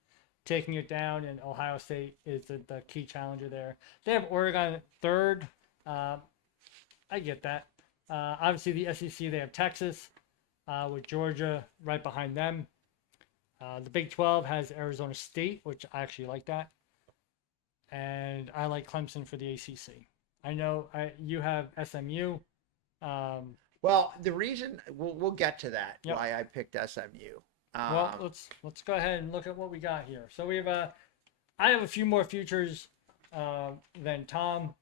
taking it down, and Ohio State is the key challenger there. They have Oregon third. I get that. Obviously, the SEC, they have Texas with Georgia right behind them. The Big 12 has Arizona State, which I actually like that. And I like Clemson for the ACC. I know you have SMU. Well, the reason we'll get to that, why I picked SMU. Well, let's go ahead and look at what we got here. So we have I have a few more futures than Tom,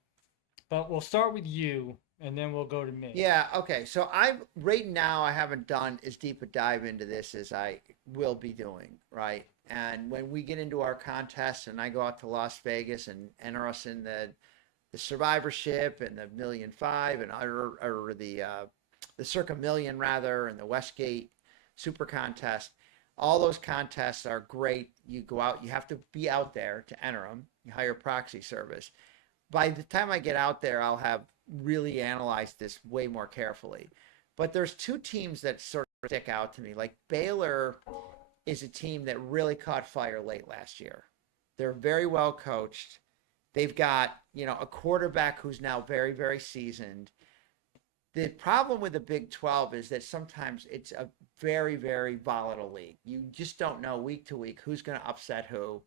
but we'll start with you, and then we'll go to me. Yeah. Okay. So right now I haven't done as deep a dive into this as I will be doing. Right. And when we get into our contests, and I go out to Las Vegas and enter us in the survivorship and the $1.5 million and or the Circa Million rather, and the Westgate Super Contest. All those contests are great. You go out, you have to be out there to enter them. You hire a proxy service. By the time I get out there, I'll have really analyzed this way more carefully. But there's two teams that sort of stick out to me. Like Baylor is a team that really caught fire late last year. They're very well coached. They've got, a quarterback who's now very, very seasoned. The problem with the Big 12 is that sometimes it's a very, very volatile league. You just don't know week to week who's going to upset who.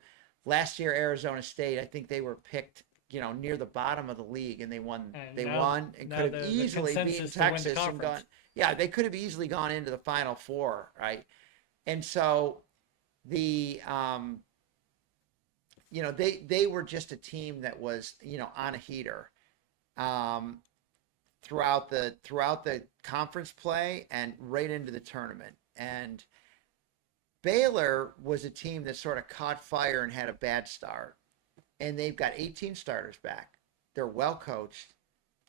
Last year, Arizona State, I think they were picked, near the bottom of the league, and they won. And could have easily beaten Texas and gone. Yeah, they could have easily gone into the Final Four, right? And so they were just a team that was, on a heater. Throughout the conference play and right into the tournament. And Baylor was a team that sort of caught fire and had a bad start. And they've got 18 starters back. They're well coached.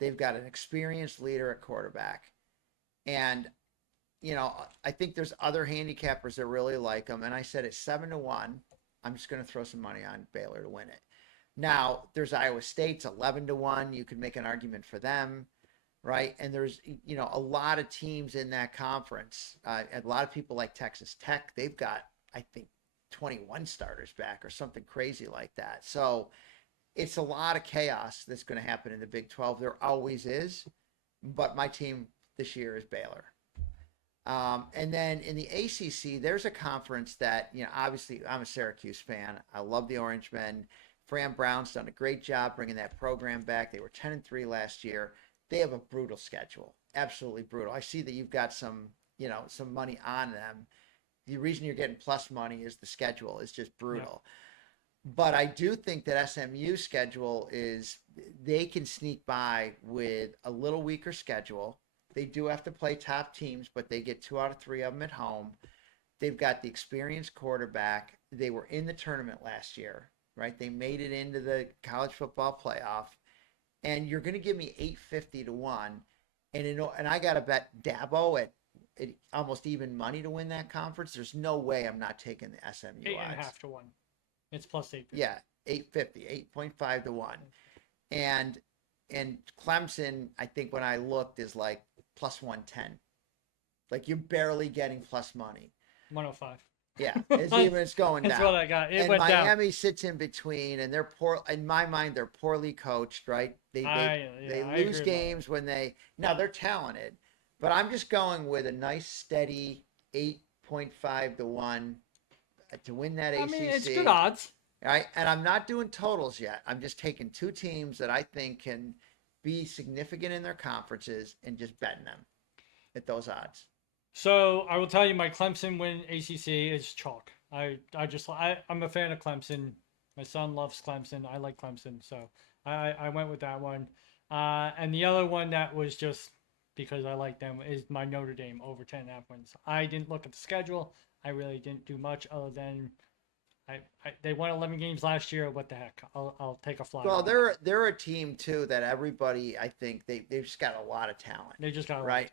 They've got an experienced leader at quarterback. And, I think there's other handicappers that really like them. And I said it's 7-1. I'm just going to throw some money on Baylor to win it. Now, there's Iowa State's 11-1. You could make an argument for them. Right. And there's, a lot of teams in that conference. A lot of people like Texas Tech. They've got, I think, 21 starters back or something crazy like that. So it's a lot of chaos that's going to happen in the Big 12. There always is. But my team this year is Baylor. And then in the ACC, there's a conference that, obviously I'm a Syracuse fan. I love the Orange Men. Fran Brown's done a great job bringing that program back. They were 10-3 last year. They have a brutal schedule, absolutely brutal. I see that you've got some money on them. The reason you're getting plus money is the schedule is just brutal. Yeah. But I do think that SMU's schedule they can sneak by with a little weaker schedule. They do have to play top teams, but they get 2 out of 3 of them at home. They've got the experienced quarterback. They were in the tournament last year, right? They made it into the college football playoff. And you're going to give me 850 to 1, and I got to bet Dabo at almost even money to win that conference. There's no way I'm not taking the SMU 8.5 to 1. It's plus 850. Yeah, 850, 8.5 to 1, and Clemson, I think when I looked, is like plus 110. Like you're barely getting plus money. 105. Yeah, it's going That's down. what I got. It And went down. Miami sits in between, and they're poor. In my mind, they're poorly coached. Right? They I lose agree with games when they. Now they're talented, but I'm just going with a nice steady 8.5 to 1 to win that that. I ACC. mean, it's good odds. Right? And I'm not doing totals yet. I'm just taking two teams that I think can be significant in their conferences and just betting them at those odds. So I will tell you, my Clemson win ACC is chalk. I'm a fan of Clemson. My son loves Clemson. I like Clemson, so I went with that one. And the other one that was just because I like them is my Notre Dame over 10.5 wins. I didn't look at the schedule. I really didn't do much other than they won 11 games last year. What the heck? I'll take a flyer. Well, they're a team too that everybody, I think they've just got a lot of talent. They just got a lot right.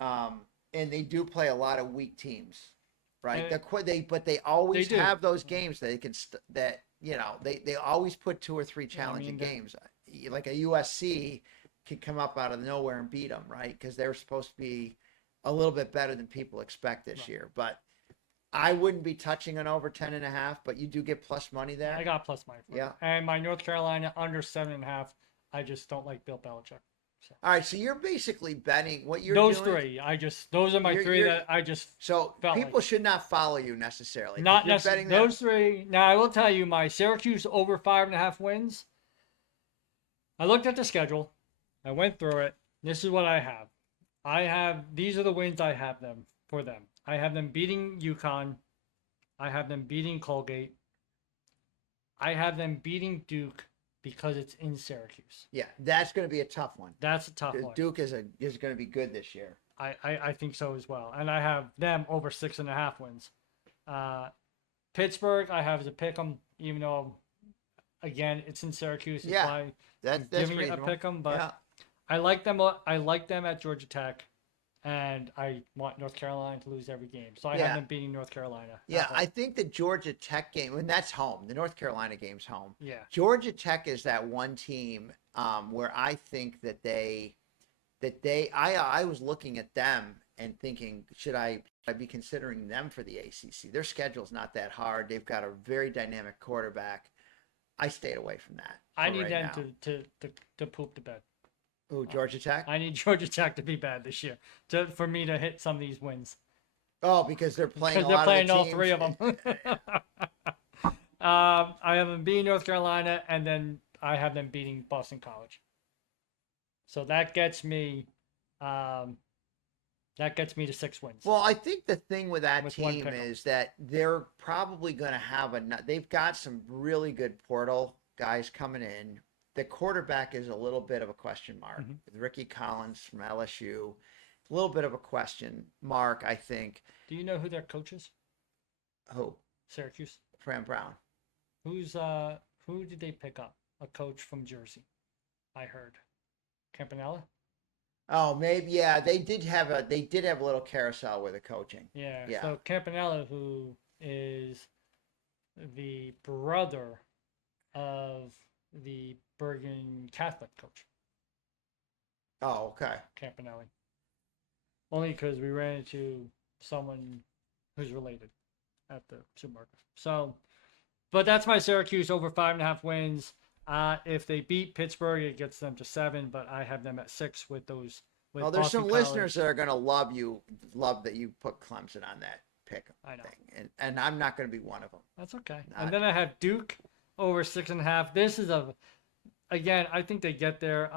of talent. And they do play a lot of weak teams, right? And But they always they do. have those games that they can they always put 2 or 3 challenging games. Like a USC can come up out of nowhere and beat them, right? Because they're supposed to be a little bit better than people expect this year. But I wouldn't be touching an over 10.5, but you do get plus money there. I got plus money for it. And my North Carolina under 7.5. I just don't like Bill Belichick. So. All right, so you're basically betting what you're those doing. Those are my three that I just. So people should not follow you necessarily. Not necessarily. Those three. Now I will tell you, my Syracuse over 5.5 wins. I looked at the schedule. I went through it. This is what I have. These are the wins I have them for them. I have them beating UConn. I have them beating Colgate. I have them beating Duke. Because it's in Syracuse. Yeah, that's going to be a tough one. That's a tough one. Duke is going to be good this year. I think so as well. And I have them over 6.5 wins. Pittsburgh, I have as a pick 'em, even though, again, it's in Syracuse. That's why that's giving reasonable. it a pick 'em. But I like them. I like them at Georgia Tech. And I want North Carolina to lose every game. So I have them beating North Carolina. Yeah, I think the Georgia Tech game, and that's home. The North Carolina game's home. Yeah. Georgia Tech is that one team where I think I was looking at them and thinking, should I be considering them for the ACC? Their schedule's not that hard. They've got a very dynamic quarterback. I stayed away from that. I need them to poop the bed. Ooh, Georgia Tech? I need Georgia Tech to be bad this year for me to hit some of these wins. Oh, because they're playing all 3 of them. I have them beating North Carolina, and then I have them beating Boston College. So that gets me to 6 wins. Well, I think the thing with that team is that they're probably going to have they've got some really good portal guys coming in. The quarterback is a little bit of a question mark. Mm-hmm. With Ricky Collins from LSU, a little bit of a question mark, I think. Do you know who their coach is? Who? Syracuse. Fran Brown. Who did they pick up? A coach from Jersey, I heard. Campanella? Oh, maybe yeah. They did have a little carousel with the coaching. Yeah. So Campanella, who is the brother of the Bergen Catholic coach. Oh, okay. Campanelli. Only because we ran into someone who's related at the supermarket. So, but that's my Syracuse over 5.5 wins. If they beat Pittsburgh, it gets them to 7, but I have them at 6 with those. Well, there's some listeners that are going to love that you put Clemson on that pick thing. And I'm not going to be one of them. That's okay. And then I have Duke over 6.5. This is again, I think they get there.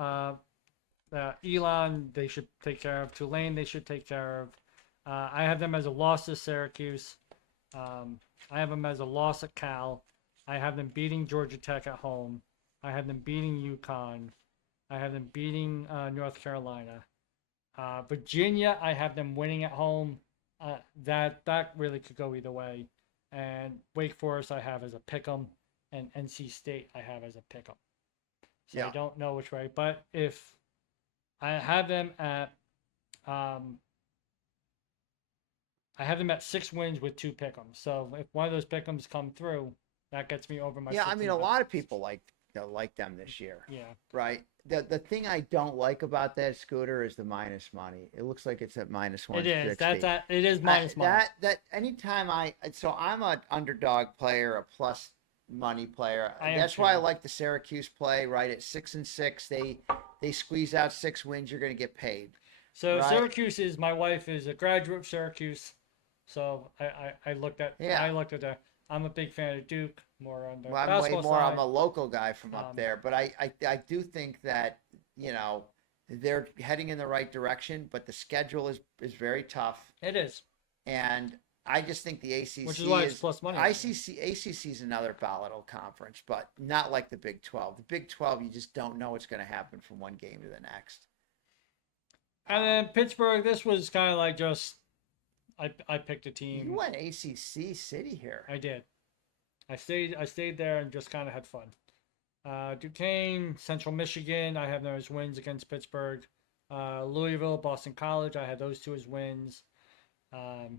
Elon, they should take care of. Tulane, they should take care of. I have them as a loss to Syracuse. I have them as a loss at Cal. I have them beating Georgia Tech at home. I have them beating UConn. I have them beating North Carolina. Virginia, I have them winning at home. That really could go either way. And Wake Forest, I have as a pick'em. And NC State, I have as a pick'em. So I don't know which way. But if I have them at, I have them at 6 wins with 2 pick'ems. So if one of those pick'ems come through, that gets me over my. Yeah, I mean, a lot of people like they'll like them this year. Yeah. Right. The thing I don't like about that scooter is the minus money. It looks like it's at minus 160. It is. It is minus money. That anytime I'm an underdog player, a plus money player. That's why I like the Syracuse play. Right at 6-6, they squeeze out 6 wins. You're going to get paid. So right? Syracuse is, my wife is a graduate of Syracuse, so I looked at that. I'm a big fan of Duke. More on the I'm way more. side. I'm a local guy from up there, but I do think that they're heading in the right direction, but the schedule is very tough. It is, and I just think the ACC, which is why it's plus money. ACC is another volatile conference, but not like the Big 12. The Big 12, you just don't know what's going to happen from one game to the next. And then Pittsburgh, this was kind of like just, I picked a team. You went ACC City here. I did. I stayed there and just kind of had fun. Duquesne, Central Michigan, I have those wins against Pittsburgh. Louisville, Boston College, I had those 2 as wins. I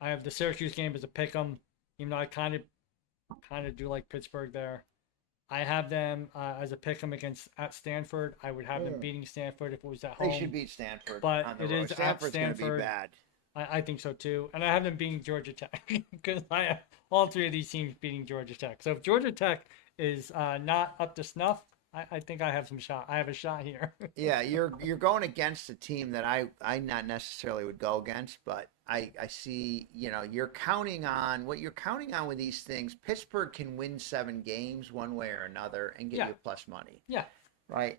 have the Syracuse game as a pick 'em, even though I kind of do like Pittsburgh there. I have them as a pick 'em at Stanford. I would have them beating Stanford if it was at home. They should beat Stanford. But it is Stanford's at Stanford. Going to be bad. I think so too. And I have them beating Georgia Tech because I have all 3 of these teams beating Georgia Tech. So if Georgia Tech is not up to snuff, I think I have some shot. I have a shot here. Yeah, you're going against a team that I not necessarily would go against, but I see, you're counting on what you're counting on with these things. Pittsburgh can win 7 games one way or another and get you plus money. Yeah. Right.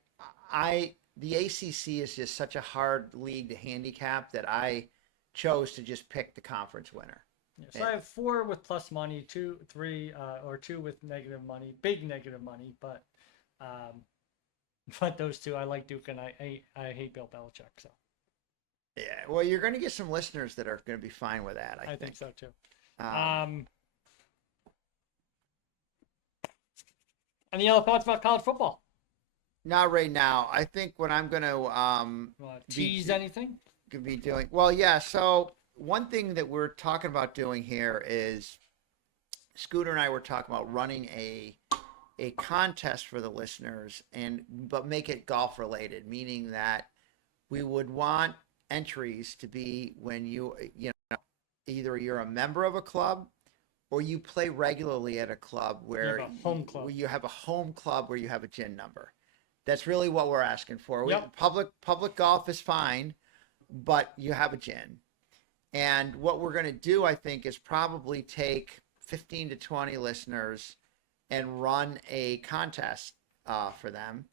The ACC is just such a hard league to handicap that I chose to just pick the conference winner. Yeah, so I have 4 with plus money, 2 with negative money, big negative money, but those 2, I like Duke and I hate Bill Belichick. So yeah, well, you're going to get some listeners that are going to be fine with that. I think so too. Any other thoughts about college football? Not right now. I think what I'm going to tease anything. Could be doing well. Yeah. So one thing that we're talking about doing here is Scooter and I were talking about running a contest for the listeners but make it golf related, meaning that we would want entries to be when either you're a member of a club or you play regularly at a club where you have a home club where you have a GIN number. That's really what we're asking for. Yep. Public golf is fine, but you have a GIN. And what we're going to do, I think, is probably take 15 to 20 listeners and run a contest for them.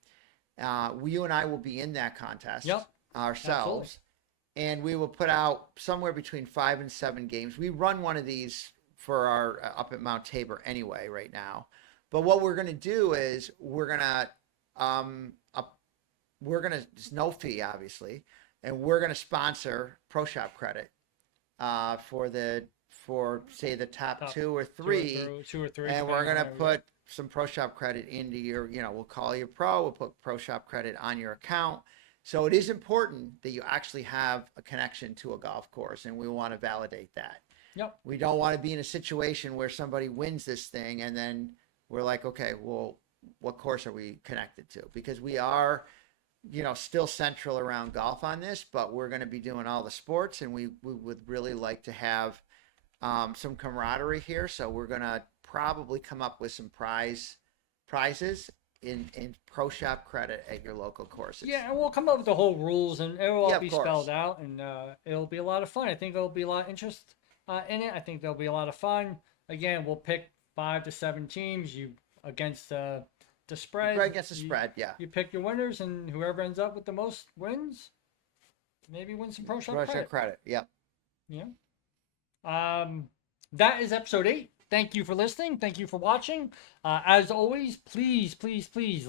You and I will be in that contest ourselves. Absolutely. And we will put out somewhere between 5 and 7 games. We run one of these for our up at Mount Tabor anyway right now. But what we're going to do is we're going to, there's no fee, obviously, and we're going to sponsor Pro Shop Credit for say the top 2 or 3. 2 or 3. And we're going to put some Pro Shop Credit into your, we'll call you pro, we'll put Pro Shop Credit on your account. So it is important that you actually have a connection to a golf course, and we want to validate that. Yep. We don't want to be in a situation where somebody wins this thing and then we're like, okay, well, what course are we connected to? Because we are, still central around golf on this, but we're going to be doing all the sports, and we would really like to have some camaraderie here. So we're going to probably come up with some prizes in Pro Shop Credit at your local courses. Yeah, and we'll come up with the whole rules, and it will all be spelled out, and it'll be a lot of fun. I think there'll be a lot of interest in it. I think there'll be a lot of fun. Again, we'll pick 5 to 7 teams against the spread. Right against the spread, yeah. You pick your winners, and whoever ends up with the most wins, maybe win some Pro Shop Credit. Pro Shop Credit, yep. Yeah. That is episode 8. Thank you for listening. Thank you for watching. As always, please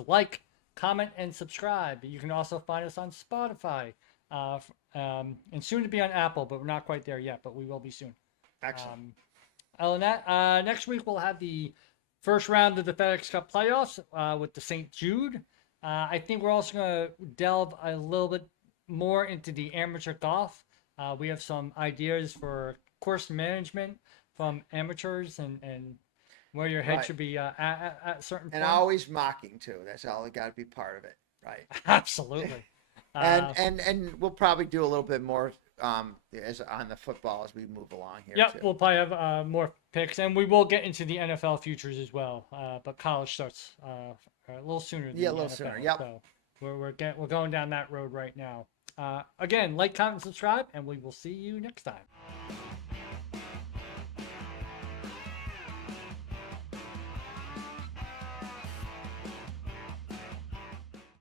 like, comment, and subscribe. You can also find us on Spotify and soon to be on Apple, but we're not quite there yet, but we will be soon. Excellent. Other than that, next week we'll have the first round of the FedEx Cup playoffs with the St. Jude. I think we're also going to delve a little bit more into the amateur golf. We have some ideas for course management from amateurs and where your head Right. should be at certain And points. always mocking too. That's all. Got to be part of it, right? Absolutely. And we'll probably do a little bit more as on the football as we move along here. Yep, too. we'll probably have more picks, and we will get into the NFL futures as well. But college starts a little sooner than Yeah, a the little NFL, sooner, yep. So we're going down that road right now. Again, like, comment, subscribe, and we will see you next time.